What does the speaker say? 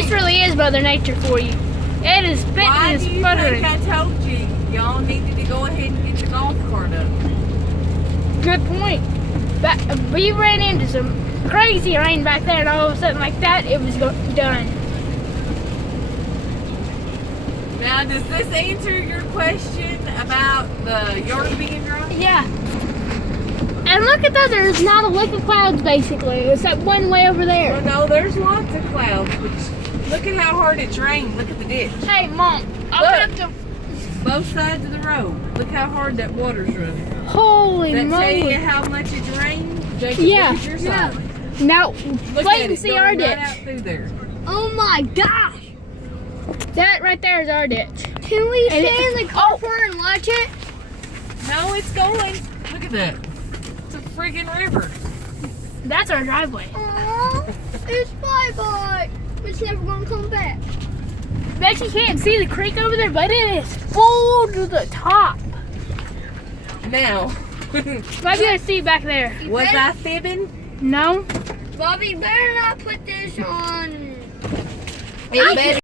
This really is Mother Nature for you. It is spitting Why and do you sputtering. think I told you y'all needed to go ahead and get the golf cart up? Good point. But we ran into some crazy rain back there, and all of a sudden, like that, it was done. Now, does this answer your question about the yard being dry? Yeah. And look at that. There's not a lick of clouds, basically. It's that one way over Well, there. no, there's lots of clouds, but look at how hard it's rained. Look at the ditch. Hey, Mom. I'll Look. have to. Both sides of the road. Look how hard that water's running. Holy That tell you moly. how much it's rained? Jacob, Yeah. look at your side. Now, Look wait at and it see going our right ditch. out through there. Oh my gosh! That right there is our ditch. Can we And stay in the oh. carport and watch it? No, it's going. Look at that. It's a friggin' river. That's our driveway. Aww, it's bye-bye. It's never gonna come back. Bet you can't see the creek over there, but it is full to the top. Now, Maybe I see it back there. was I fibbing? No? Bobby, better not put this on. It better